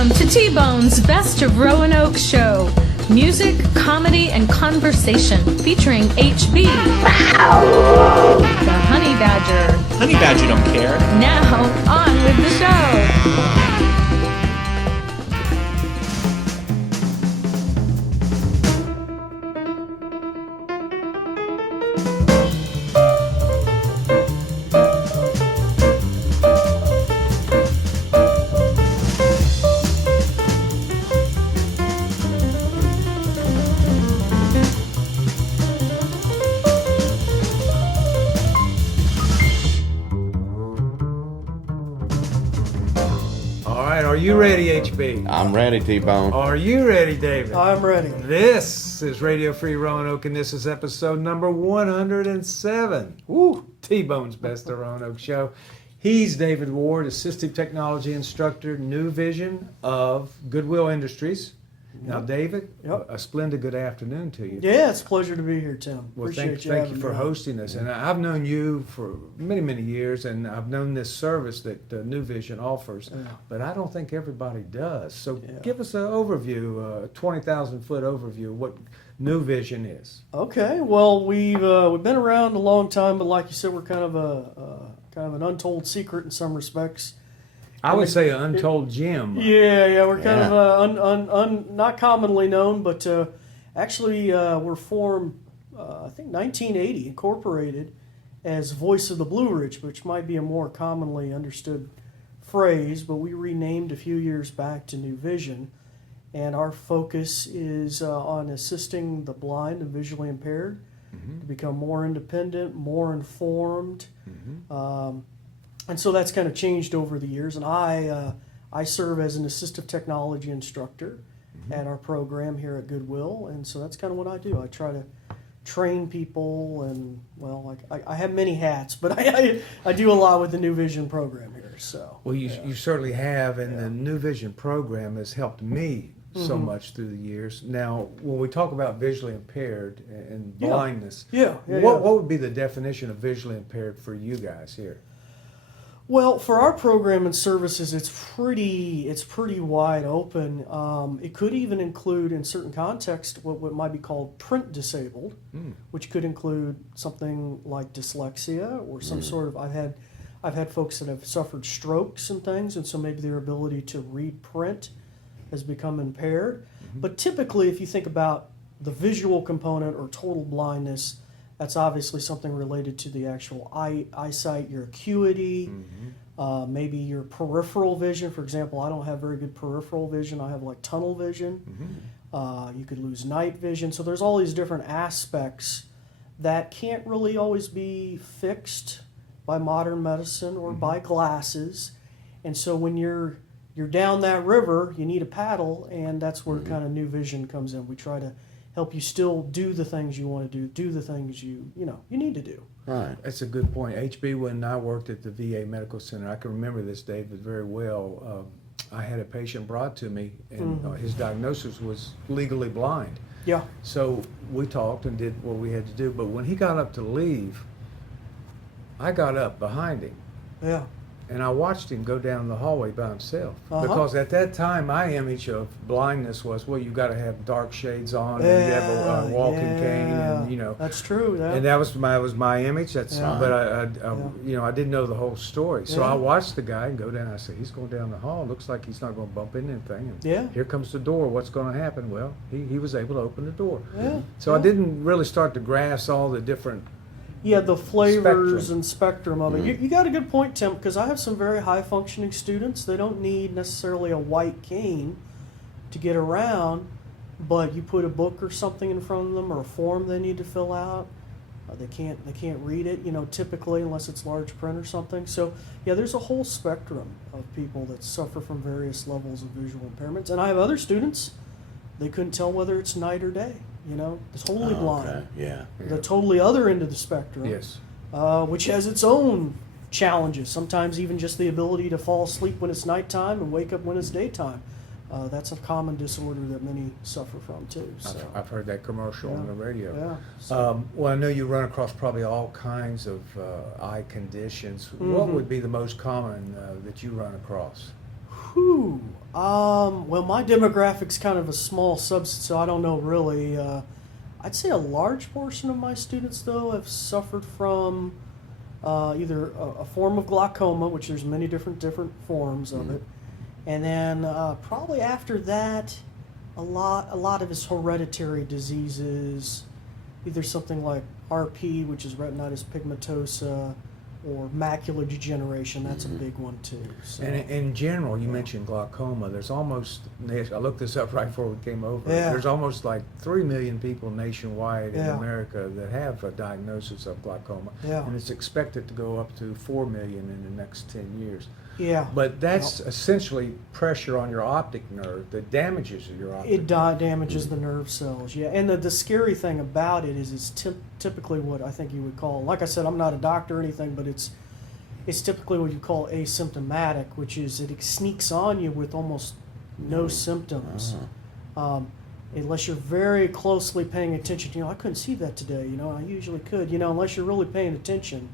Welcome to T-Bone's Best of Roanoke show. Music, comedy, and conversation featuring HB, the Honey Badger. Honey Badger don't care. Now, on with the show. Are you ready, HB? I'm ready, T-Bone. Are you ready, David? I'm ready. This is Radio Free Roanoke, and this is episode number 107. Woo! T-Bone's Best of Roanoke show. He's David Ward, Assistive Technology Instructor, New Vision of Goodwill Industries. Now, David, a splendid good afternoon to you. Yeah, it's a pleasure to be here, Tim. Well, Appreciate thank you for hosting us. And I've known you for many, many years, and I've known this service that New Vision offers, but I don't think everybody does. So give us an overview, a 20,000-foot overview of what New Vision is. Okay, well, we've been around a long time, but like you said, we're kind of an untold secret in some respects. I would say an untold gem. Yeah, we're kind of not commonly known, but actually we're formed, I think 1980, incorporated as Voice of the Blue Ridge, which might be a more commonly understood phrase, but we renamed a few years back to New Vision, and our focus is on assisting the blind and visually impaired to become more independent, more informed. And so that's kind of changed over the years, and I serve as an assistive technology instructor at our program here at Goodwill, and so that's kind of what I do. I try to train people, and well, I have many hats, but I do a lot with the New Vision program here. So well, you certainly have, and the New Vision program has helped me so much through the years. Now, when we talk about visually impaired and blindness, what would be the definition of visually impaired for you guys here? Well, for our program and services, it's pretty wide open. It could even include, in certain contexts, what might be called print disabled, which could include something like dyslexia or some sort of. I've had folks that have suffered strokes and things, and so maybe their ability to read print has become impaired. But typically, if you think about the visual component or total blindness, that's obviously something related to the actual eyesight, your acuity, maybe your peripheral vision. For example, I don't have very good peripheral vision. I have like tunnel vision. You could lose night vision. So there's all these different aspects that can't really always be fixed by modern medicine or by glasses. And so when you're down that river, you need a paddle, and that's where kind of New Vision comes in. We try to help you still do the things you want to do the things you need to do. Right. That's a good point. HB, when I worked at the VA Medical Center, I can remember this, David, very well. I had a patient brought to me, and his diagnosis was legally blind. Yeah. So we talked and did what we had to do, but when he got up to leave, I got up behind him. Yeah. And I watched him go down the hallway by himself. Because at that time, my image of blindness was, well, you got to have dark shades on, and you have a walking cane, and That's true. And that was my image. But I didn't know the whole story. So I watched the guy go down. I said, he's going down the hall. Looks like he's not going to bump into anything. And here comes the door. What's going to happen? Well, he was able to open the door. So I didn't really start to grasp all the different. Yeah, the flavors and spectrum of it. You got a good point, Tim, because I have some very high-functioning students. They don't need necessarily a white cane to get around, but you put a book or something in front of them or a form they need to fill out. They can't read it, typically, unless it's large print or something. So, there's a whole spectrum of people that suffer from various levels of visual impairments. And I have other students, they couldn't tell whether it's night or day. Totally blind. Okay. Yeah. The totally other end of the spectrum. Yes. Which has its own challenges. Sometimes even just the ability to fall asleep when it's nighttime and wake up when it's daytime. That's a common disorder that many suffer from too. So. I've heard that commercial on the radio. Yeah. So. Well, I know you run across probably all kinds of eye conditions. What would be the most common that you run across? Whew. Well, my demographic's kind of a small subset, so I don't know really. I'd say a large portion of my students, though, have suffered from either a form of glaucoma, which there's many different forms of it, and then probably after that, a lot of his hereditary diseases, either something like RP, which is retinitis pigmentosa, or macular degeneration. That's a big one too. So. And in general, you mentioned glaucoma. There's almost, I looked this up right before we came over. Yeah. There's almost like 3 million people nationwide in Yeah. America that have a diagnosis of glaucoma. Yeah. And it's expected to go up to 4 million in the next 10 years. Yeah. But that's essentially pressure on your optic nerve that damages your optic It damages the nerve cells, yeah. And the scary thing about it is it's typically what I think you would call, like I said, I'm not a doctor or anything, but it's typically what you call asymptomatic, which is it sneaks on you with almost no symptoms. Unless you're very closely paying attention. You know, I couldn't see that today, you know, I usually could, you know, unless you're really paying attention.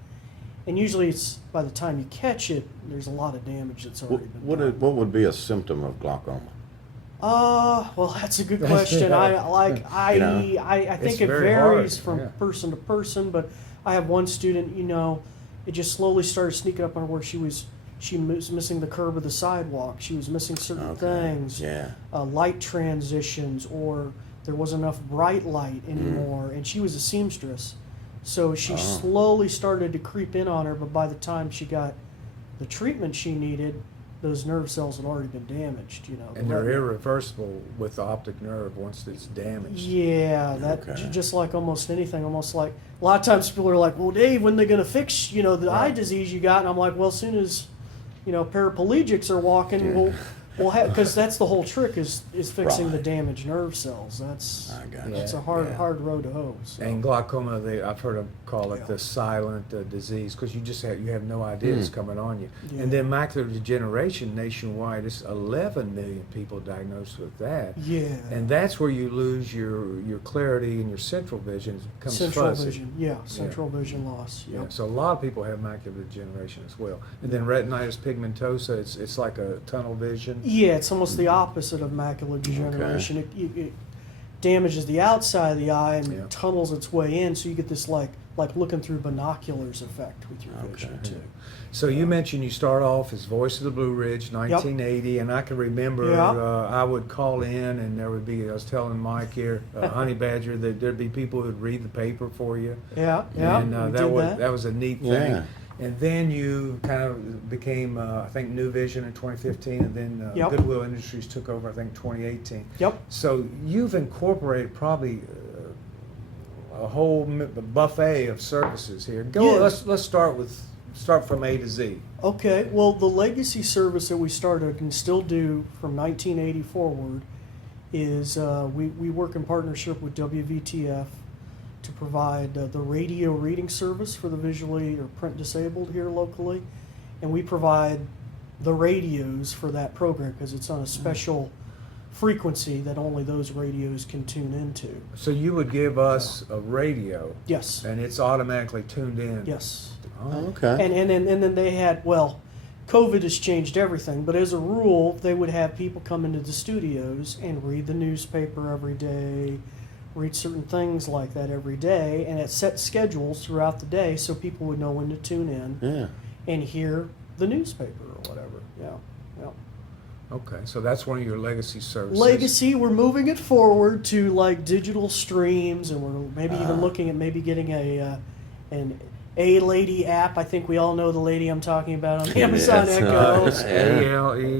And usually it's by the time you catch it, there's a lot of damage that's already been done. What would be a symptom of glaucoma? Well, that's a good question. I think it varies from person to person, but I have one student, you know, it just slowly started sneaking up on her where she was missing the curb of the sidewalk. She was missing certain things, light transitions, or there wasn't enough bright light anymore, and she was a seamstress. So she slowly started to creep in on her, but by the time she got the treatment she needed, those nerve cells had already been damaged, you know. And they're irreversible with the optic nerve once it's damaged. Yeah, just like almost anything, almost like a lot of times people are like, well, Dave, when are they going to fix, you know, the eye disease you got? And I'm like, well, as soon as, you know, paraplegics are walking, because that's the whole trick is fixing the damaged nerve cells. That's a hard road to hoe. So. And glaucoma, I've heard them call it the silent disease because you have no idea it's coming on you. Yeah. And then macular degeneration nationwide, it's 11 million people diagnosed with that. Yeah. And that's where you lose your clarity and your central vision. It becomes central fuzzy. vision, central vision loss. Yep. Yeah. So a lot of people have macular degeneration as well. And then retinitis pigmentosa, it's like a tunnel vision. Yeah, it's almost the opposite of macular degeneration. It damages the outside of the eye and tunnels its way in, so you get this like looking through binoculars effect with your vision too. So you mentioned you start off as Voice of the Blue Ridge, 1980, and I can remember I would call in and there would be, I was telling Mike here, Honey Badger, that there'd be people who'd read the paper for you. And that was a neat thing. Yeah. And then you kind of became, I think, New Vision in 2015, and then Goodwill Industries took over, I think, 2018. Yep. So you've incorporated probably a whole buffet of services here. Let's start from A to Z. Okay. Well, the legacy service that we started and still do from 1980 forward is we work in partnership with WVTF to provide the radio reading service for the visually or print disabled here locally, and we provide the radios for that program because it's on a special frequency that only those radios can tune into. So you would give us a radio. Yes. And it's automatically tuned in. Yes. Oh, okay. And then they had, well, COVID has changed everything, but as a rule, they would have people come into the studios and read the newspaper every day, read certain things like that every day, and at set schedules throughout the day so people would know when to tune in and hear the newspaper or whatever. Okay, so that's one of your legacy services. Legacy, we're moving it forward to like digital streams, and we're maybe even looking at maybe getting an A-Lady app. I think we all know the lady I'm talking about on the Amazon Echo.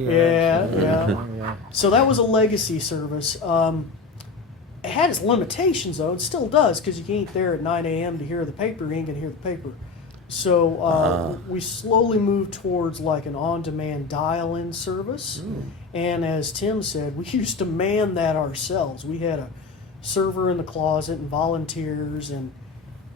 Yeah. So that was a legacy service. It had its limitations, though. It still does, because you ain't there at 9 a.m. to hear the paper. You ain't going to hear the paper. So we slowly moved towards like an on-demand dial-in service. And as Tim said, we used to man that ourselves. We had a server in the closet and volunteers, and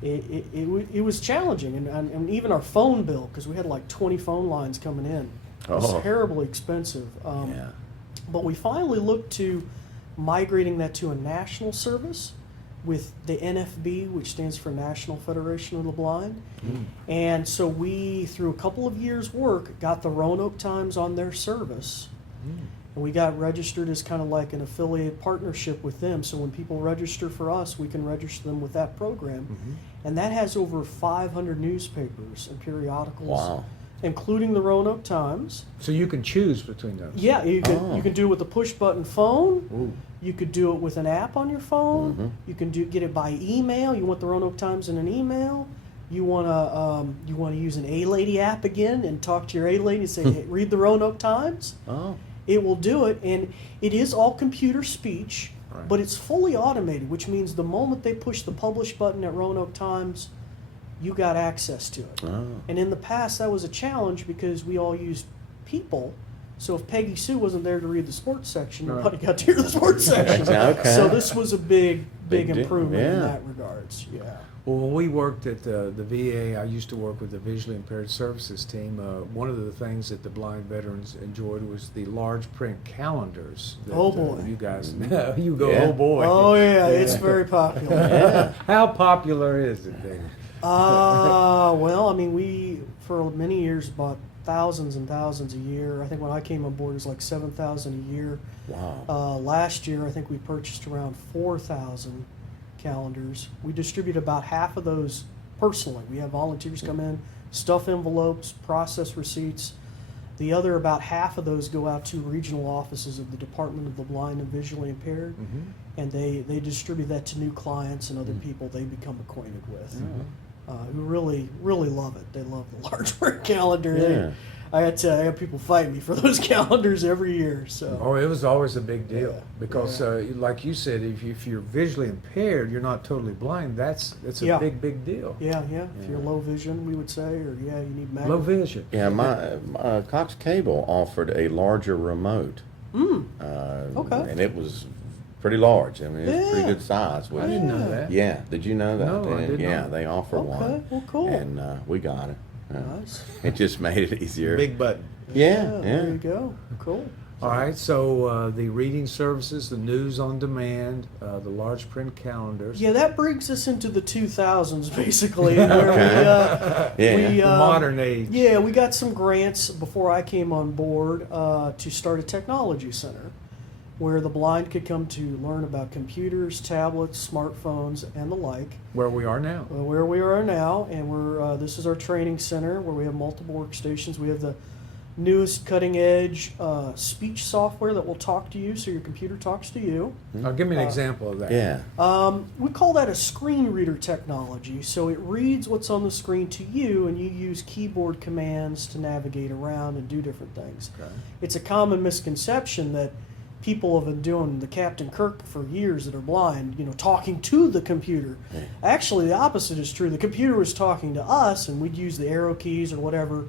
it was challenging. And even our phone bill, because we had like 20 phone lines coming in. It was terribly expensive. But we finally looked to migrating that to a national service with the NFB, which stands for National Federation of the Blind. And so we, through a couple of years' work, got the Roanoke Times on their service. And we got registered as kind of like an affiliate partnership with them. So when people register for us, we can register them with that program. And that has over 500 newspapers and periodicals, Wow. including the Roanoke Times. So you can choose between those. Yeah, you can do it with a push button phone. Ooh. You could do it with an app on your phone. You can get it by email. You want the Roanoke Times in an email. You want to use an A-Lady app again and talk to your A-Lady and say, hey, read the Roanoke Times. Oh. It will do it, and it is all computer speech, Right. but it's fully automated, which means the moment they push the publish button at Roanoke Times, you got access to it. Oh. And in the past, that was a challenge because we all used people. So if Peggy Sue wasn't there to read the sports section, Right. nobody got to hear the sports section. Okay. So this was a big Big deal, improvement in yeah. that regards. Yeah. Well, when we worked at the VA, I used to work with the visually impaired services team. One of the things that the blind veterans enjoyed was the large print calendars. That, Oh, boy. you guys know. You go, Yeah. oh boy. Oh yeah, it's very popular. How popular is it, David? Well, I mean, we for many years bought thousands and thousands a year. I think when I came on board, it was like 7,000 a year. Wow. Last year, I think we purchased around 4,000 calendars. We distribute about half of those personally. We have volunteers come in, stuff envelopes, process receipts. The other about half of those go out to regional offices of the Department of the Blind and Visually Impaired, and they distribute that to new clients and other people they become acquainted with. Who really love it. They love the large print calendar. Yeah. I had people fight me for those calendars every year. So Oh, it was always a big deal Yeah. because, like you said, if you're visually impaired, you're not totally blind. That's a Yeah. big deal. yeah. If you're low vision, we would say, or you need Low vision. Yeah, my Cox Cable offered a larger remote. Okay. And it was pretty large. I mean, it was Yeah. pretty good size. I didn't know that. Yeah, did you know that? No, I And, did yeah, not. they offer Okay, one. well, cool. And we got it. Nice. It just made it easier. Big button. Yeah, There you yeah. go. Cool. All right, so the reading services, the news on demand, the large print calendars. Yeah, that brings us into the 2000s, basically, where Yeah. The modern age. Yeah, we got some grants before I came on board to start a technology center where the blind could come to learn about computers, tablets, smartphones, and the like. Where we are now. Where we are now, and we're this is our training center where we have multiple workstations. We have the newest cutting edge speech software that will talk to you, so your computer talks to you. Now, give me an example of that. Yeah. We call that a screen reader technology. So it reads what's on the screen to you, and you use keyboard commands to navigate around and do different things. Okay. It's a common misconception that people have been doing the Captain Kirk for years that are blind, talking to the computer. Actually, the opposite is true. The computer was talking to us, and we'd use the arrow keys or whatever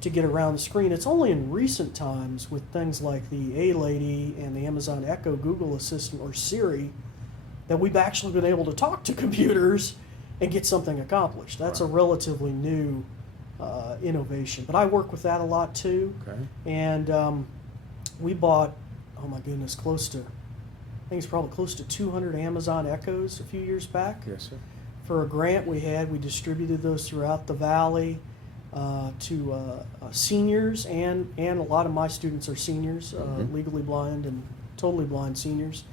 to get around the screen. It's only in recent times with things like the A-Lady and the Amazon Echo Google Assistant or Siri that we've actually been able to talk to computers and get something accomplished. That's a relatively new innovation. But I work with that a lot too. Okay. And we bought, oh my goodness, I think it's probably close to 200 Amazon Echoes a few years back. Yes, sir. For a grant we had, we distributed those throughout the valley to seniors, and a lot of my students are seniors, legally blind and totally blind seniors.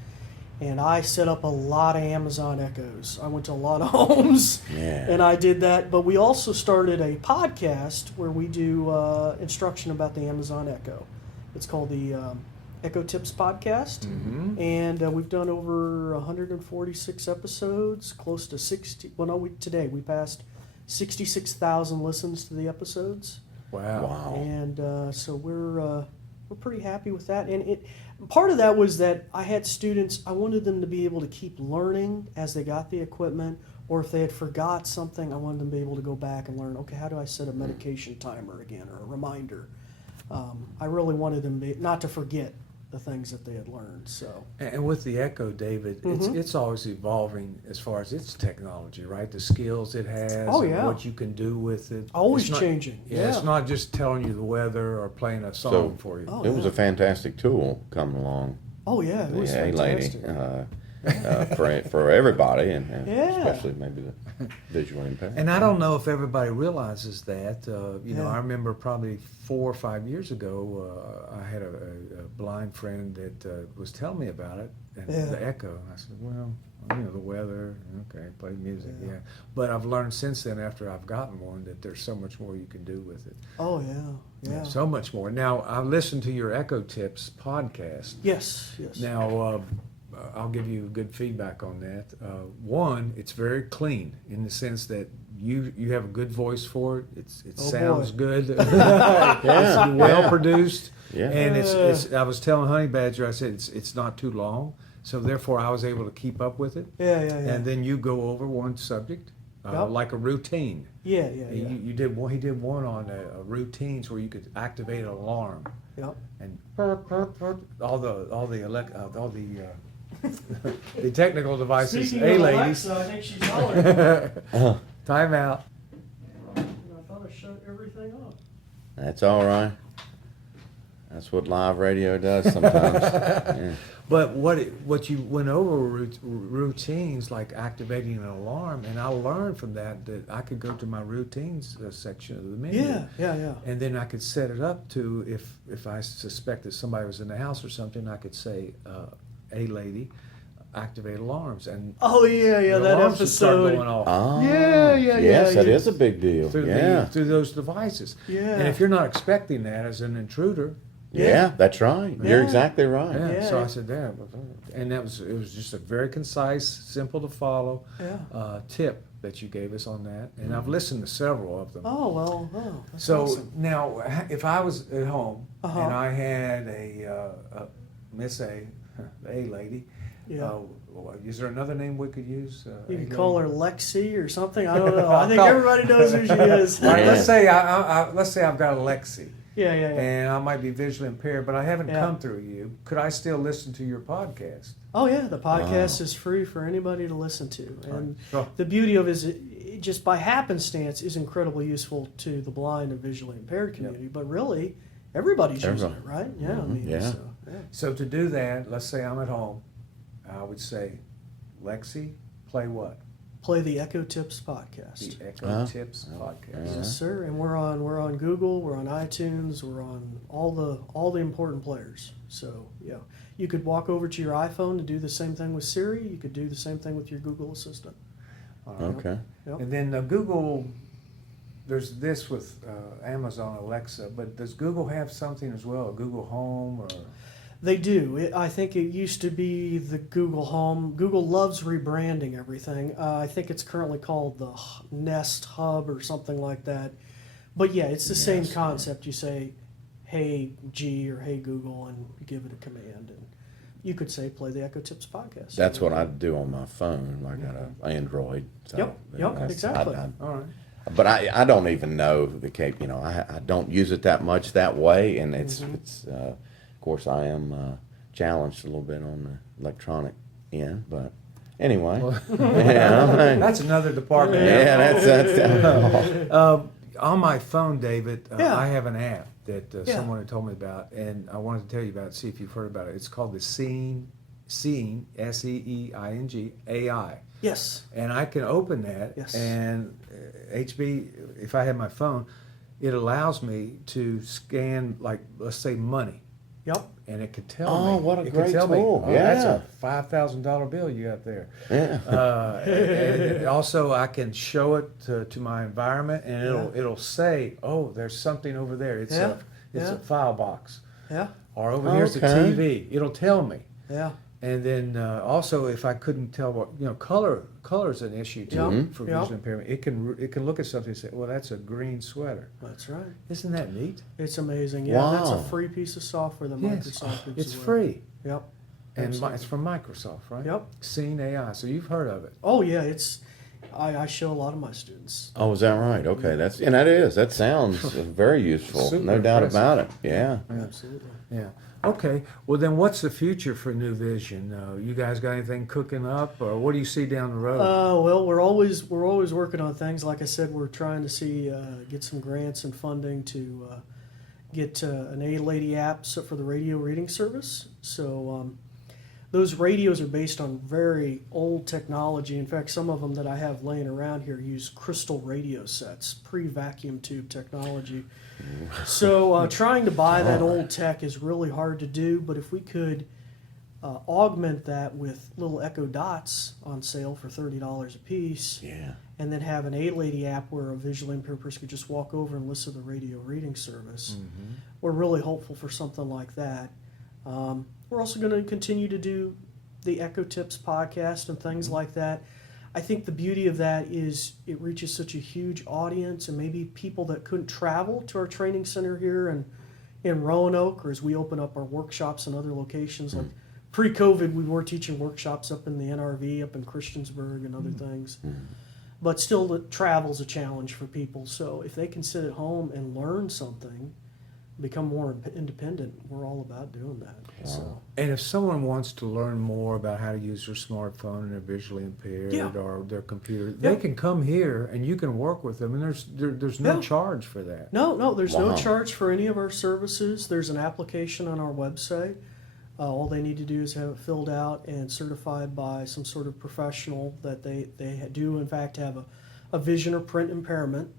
And I set up a lot of Amazon Echoes. I went to a lot of homes, and I did that. But we also started a podcast where we do instruction about the Amazon Echo. It's called the Echo Tips Podcast, and we've done over 146 episodes, close to 60. Well, no, today we passed 66,000 listens to the episodes. Wow. And so we're pretty happy with that. And part of that was that I had students, I wanted them to be able to keep learning as they got the equipment, or if they had forgot something, I wanted them to be able to go back and learn, okay, how do I set a medication timer again, or a reminder? I really wanted them not to forget the things that they had learned. So. And with the Echo, David, it's always evolving as far as its technology, right? The skills it has, and what you can do with it. Always It's not- changing. Yeah, it's not just telling you the weather or playing a song for you. It was a fantastic tool coming along. Oh yeah, it was The A-Lady. fantastic. for everybody, and Yeah. especially maybe the visually impaired. And I don't know if everybody realizes that. You know, Yeah. I remember probably 4 or 5 years ago, I had a blind friend that was telling me about it and Yeah. the echo. I said, well, you know, the weather, okay, play music, Yeah. yeah. But I've learned since then, after I've gotten one, that there's so much more you can do with it. Oh yeah, yeah. So much more. Now, I listened to your Echo Tips podcast. Yes, yes. Now, I'll give you good feedback on that. One, it's very clean in the sense that you have a good voice for it. It Oh, sounds boy. good. Yeah, It's well yeah. produced. Yeah. And it's. I was telling Honey Badger, I said it's not too long, so therefore I was able to keep up with it. Yeah, yeah, yeah. And then you go over one subject, Yep. like a routine. Yeah, yeah, yeah. You did one. He did one on routines where you could activate an alarm. Yep. And the technical devices. Speaking Hey, of ladies. Alexa, I think she's hollering. Time out. I thought I shut everything off. That's all right. That's what live radio does sometimes. Yeah. But what you went over were routines like activating an alarm, and I learned from that I could go to my routines section of the menu. Yeah, yeah, yeah. And then I could set it up to if I suspected somebody was in the house or something, I could say, "Hey, lady, activate alarms," and Oh yeah, yeah. the That alarms would start episode. going off. Oh, Yeah, yeah, yes, yeah, that yeah. is a big deal. Through Yeah. through those devices. Yeah. And if you're not expecting that as an intruder, Yeah, that's right. Yeah. You're exactly right. yeah. Yeah. So I said that, and it was just a very concise, simple to follow Yeah. tip that you gave us on that, and I've listened to several of them. Oh well. Oh, that's So awesome. now, if I was at home Uh-huh. and I had a Miss A, the A lady, Yeah. is there another name we could use? You A can call lady? her Lexi or something. I don't know. I think I'll- everybody knows who she is. All right, Yeah. let's say I've got a Lexi. Yeah, yeah, yeah. And I might be visually impaired, but I haven't Yeah. come through you. Could I still listen to your podcast? Oh yeah, the podcast Wow. is free for anybody to listen to, and Oh. the beauty of it is it just by happenstance is incredibly useful to the blind and visually impaired community. But really, everybody's using it, right? Yeah, I mean, Yeah. So, yeah. So to do that, let's say I'm at home, I would say, Lexi, play what? Play the Echo Tips podcast. The Echo Uh-huh. Tips podcast. Yeah. Yes, sir. And we're on Google, we're on iTunes, we're on all the important players. So yeah, you could walk over to your iPhone to do the same thing with Siri. You could do the same thing with your Google Assistant. All right. Okay. Yep. And then Google, there's this with Amazon Alexa, but does Google have something as well? Google Home or? They do. I think it used to be the Google Home. Google loves rebranding everything. I think it's currently called the Nest Hub or something like that. But yeah, it's the same Yes. concept. You say, "Hey G" or "Hey Google," and you give it a command, and you could say, "Play the Echo Tips podcast." That's what I do on my phone. I got an Android. So Yep, that's- exactly. All right. But I don't even know the cap. You know, I don't use it that much that way, and it's of course I am challenged a little bit on the electronic end. But anyway, yeah, That's another department. yeah, that's On my phone, David, Yeah. I have an app that Yeah. someone had told me about, and I wanted to tell you about it, see if you've heard about it. It's called the Seeing, SEEING, AI. Yes. And I can open that, Yes. and HB, if I have my phone, it allows me to scan, like, let's say money. Yep. And it could tell Oh, me. what a it great could tell tool. Me, oh, that's Yeah. a $5,000 bill you got there. yeah. And also, I can show it to my environment, and it'll say, "Oh, there's something over there. It's Yeah, a yeah. file box, Yeah. or over here's the Okay. TV." It'll tell me. Yeah. And then also, if I couldn't tell what color's an issue too Yeah. for Yeah. visual impairment. It can look at something and say, "Well, that's a green sweater." That's right. Isn't that neat? It's amazing. Yeah, that's a Wow. free piece of software that Yes, Microsoft gives it's away. free, Yep. and Absolutely. it's from Microsoft, right? Yep. Seeing AI. So you've heard of it. Oh yeah, it's. I show a lot of my students. Oh, is that right? Okay, that sounds very useful. Super No doubt impressive. about it. Yeah. Absolutely. Yeah. Okay. Well, then, what's the future for New Vision? You guys got anything cooking up, or what do you see down the road? Well, we're always working on things. Like I said, we're trying to see get some grants and funding to get an A-Lady app for the radio reading service. So those radios are based on very old technology. In fact, some of them that I have laying around here use crystal radio sets, pre-vacuum tube technology. So trying to buy that old tech is really hard to do, but if we could augment that with little Echo Dots on sale for $30 a piece, Yeah. and then have an A-Lady app where a visually impaired person could just walk over and listen to the radio reading service. We're really hopeful for something like that. We're also going to continue to do the Echo Tips podcast and things like that. I think the beauty of that is it reaches such a huge audience, and maybe people that couldn't travel to our training center here in Roanoke, or as we open up our workshops in other locations. Like pre-COVID, we were teaching workshops up in the NRV, up in Christiansburg and other things. But still, the travel's a challenge for people. So if they can sit at home and learn something, become more independent, we're all about doing that. So. And if someone wants to learn more about how to use their smartphone and they're visually impaired or their computer, they can come here and you can work with them, and there's no charge for that. No, there's no charge for any of our services. There's an application on our website. All they need to do is have it filled out and certified by some sort of professional that they do in fact have a vision or print impairment.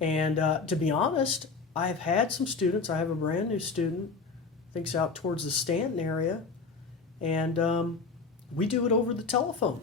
And to be honest, I've had some students. I have a brand new student, I think it's out towards the Stanton area, and we do it over the telephone,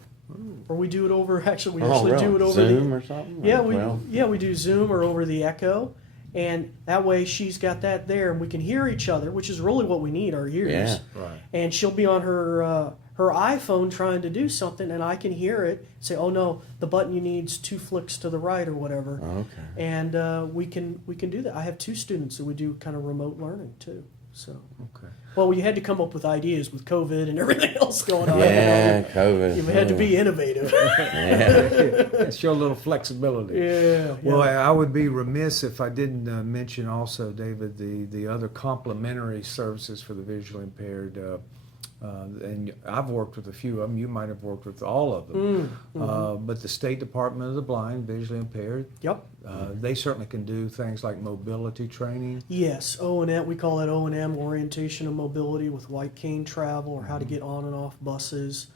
or we do it over. Actually, we really? do it over Zoom or something. Yeah, we do Zoom or over the Echo, and that way she's got that there, and we can hear each other, which is really what we need, our ears. Yeah. Right. And she'll be on her iPhone trying to do something, and I can hear it say, "Oh no, the button you need's 2 flicks to the right," or whatever. Okay. And we can do that. I have 2 students that we do kind of remote learning too. So. Okay. Well, we had to come up with ideas with COVID and everything else going on. Yeah, COVID. You had to be innovative. Yeah. Show a little flexibility. Yeah. Well, I would be remiss if I didn't mention also, David, the other complementary services for the visually impaired. And I've worked with a few of them. You might have worked with all of them. But the State Department of the Blind, visually impaired, Yep. they certainly can do things like mobility training. Yes, O&M. We call it O&M, orientation and mobility with white cane travel, or how to get on and off buses.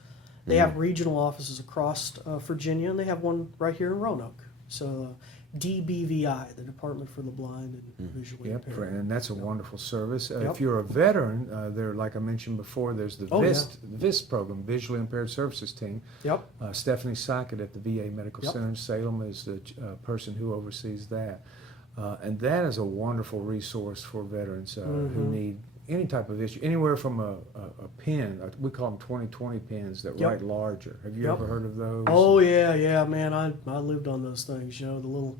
They have regional offices across Virginia, and they have one right here in Roanoke. So DBVI, the Department for the Blind and Visually Impaired. And that's a wonderful service. Yep. If you're a veteran, there, like I mentioned before, there's the VIST program, Visually Impaired Services Team. Yep. Stephanie Sackett at the VA Medical Yep. Center in Salem is the person who oversees that. And that is a wonderful resource for veterans who need any type of issue, anywhere from a pen, we call them 20/20 pens that write larger. Have you ever heard of those? Oh yeah, man. I lived on those things. You know, the little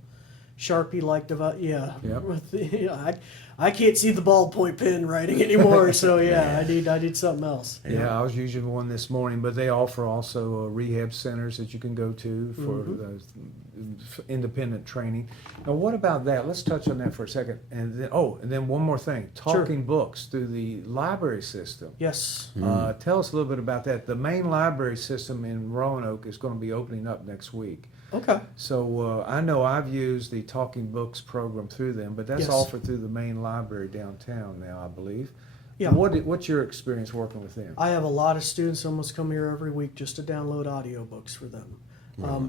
Sharpie-like device. Yeah. Yep. I can't see the ballpoint pen writing anymore, so I need something else. Yeah, I was using one this morning, but they offer also rehab centers that you can go to for independent training. Now, what about that? Let's touch on that for a second. And then one more thing, talking books through the library system. Yes. Tell us a little bit about that. The main library system in Roanoke is going to be opening up next week. Okay. So I know I've used the Talking Books program through them, but that's offered through the main library downtown now, I believe. Yeah. What's your experience working with them? I have a lot of students almost come here every week just to download audiobooks for them.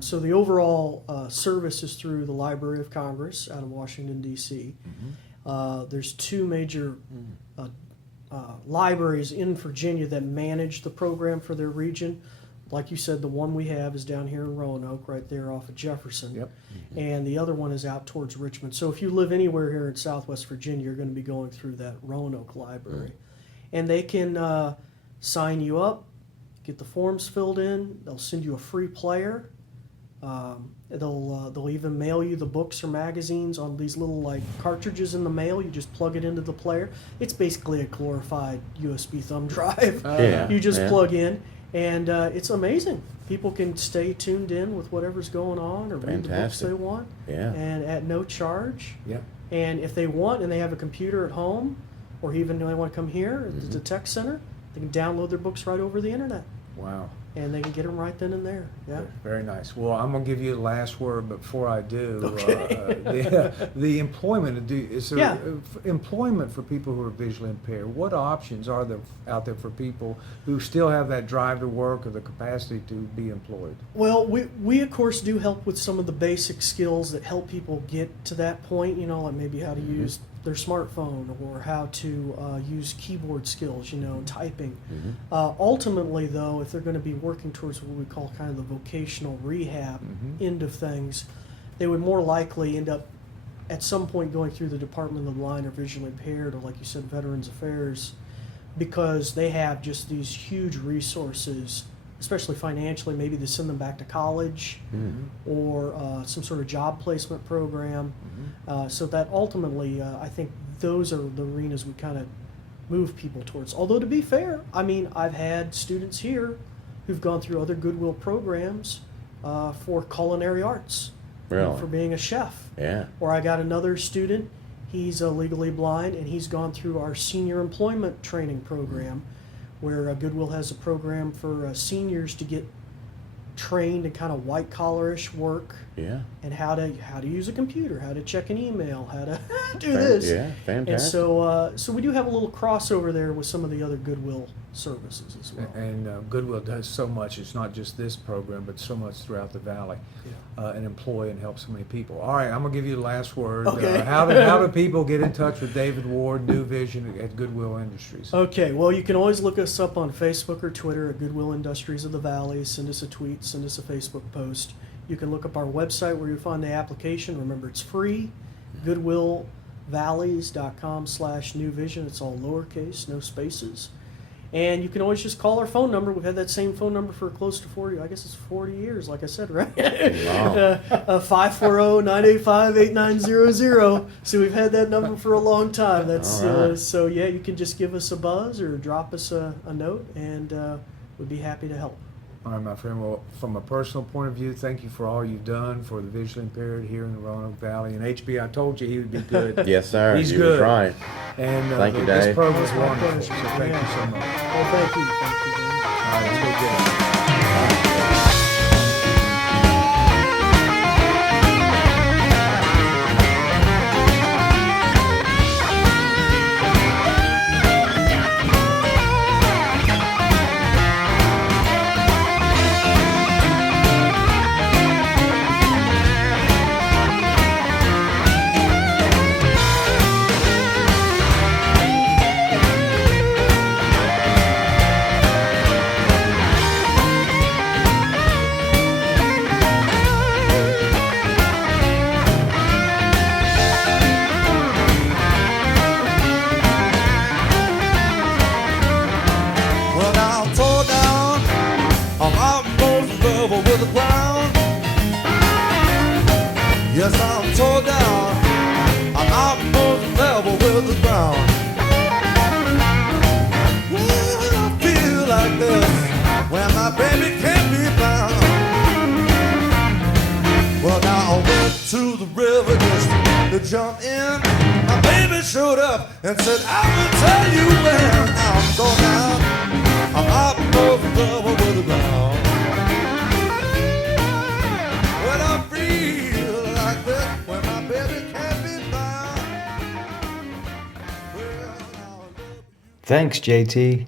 So the overall service is through the Library of Congress out of Washington, D.C. There's 2 major libraries in Virginia that manage the program for their region. Like you said, the one we have is down here in Roanoke, right there off of Jefferson. Yep. And the other one is out towards Richmond. So if you live anywhere here in Southwest Virginia, you're going to be going through that Roanoke library. And they can sign you up, get the forms filled in. They'll send you a free player. They'll even mail you the books or magazines on these little cartridges in the mail. You just plug it into the player. It's basically a glorified USB thumb drive. You just plug in. And it's amazing. People can stay tuned in with whatever's going on or read the books they want. And at no charge. And if they want and they have a computer at home, or even they want to come here at the tech center, they can download their books right over the internet. Wow. and they can get them right then and there. Yeah. Very nice. Well, I'm going to give you the last word, but before I do, Okay. the employment, is there Yeah. employment for people who are visually impaired? What options are there out there for people who still have that drive to work or the capacity to be employed? Well, we of course do help with some of the basic skills that help people get to that point, like maybe how to use their smartphone or how to use keyboard skills, typing. Ultimately, though, if they're going to be working towards what we call kind of the vocational rehab end of things, they would more likely end up at some point going through the Department of the Blind or Visually Impaired, or like you said, Veterans Affairs, because they have just these huge resources, especially financially. Maybe they send them back to college or some sort of job placement program. So that ultimately, I think those are the arenas we kind of move people towards. Although to be fair, I mean, I've had students here who've gone through other Goodwill programs for culinary arts, Really? for being a chef. Yeah. Or I got another student, he's legally blind, and he's gone through our senior employment training program, where Goodwill has a program for seniors to get trained in kind of white collarish work, Yeah. and how to use a computer, how to check an email, how to do this. Yeah, fantastic. And so we do have a little crossover there with some of the other Goodwill services as well. And Goodwill does so much. It's not just this program, but so much throughout the valley, and employ and help so many people. All right, I'm going to give you the last word. Okay. How do people get in touch with David Ward, New Vision at Goodwill Industries? Okay, well, you can always look us up on Facebook or Twitter at Goodwill Industries of the Valley. Send us a tweet, send us a Facebook post. You can look up our website where you'll find the application. Remember, it's free, goodwillvalleys.com/New Vision. It's all lowercase, no spaces. And you can always just call our phone number. We've had that same phone number for close to 40, I guess it's 40 years, like I said, right? Wow. 540-985-8900. So we've had that number for a long time. That's All right. so yeah, you can just give us a buzz or drop us a note, and we'd be happy to help. All right, my friend. Well, from a personal point of view, thank you for all you've done for the visually impaired here in the Roanoke Valley. And HB, I told you he would be good. Yes, sir. He's you good. was right. And Thank you, this Dave. program is It's my wonderful. pleasure. So thank you so much. Well, thank you, David. All right, let's go get it. Well, now I'm tore down. I'm almost level with the ground. Yes, I'm tore down. I'm almost level with the ground. Well, I feel like this when my baby can't be found. Well, now I went to the river just to jump in. My baby showed up and said, I will tell you when. Now I'm going down. I'm up over with the ground. Well, I feel like this when my baby can't be found. Well, now I love you. Thanks, JT.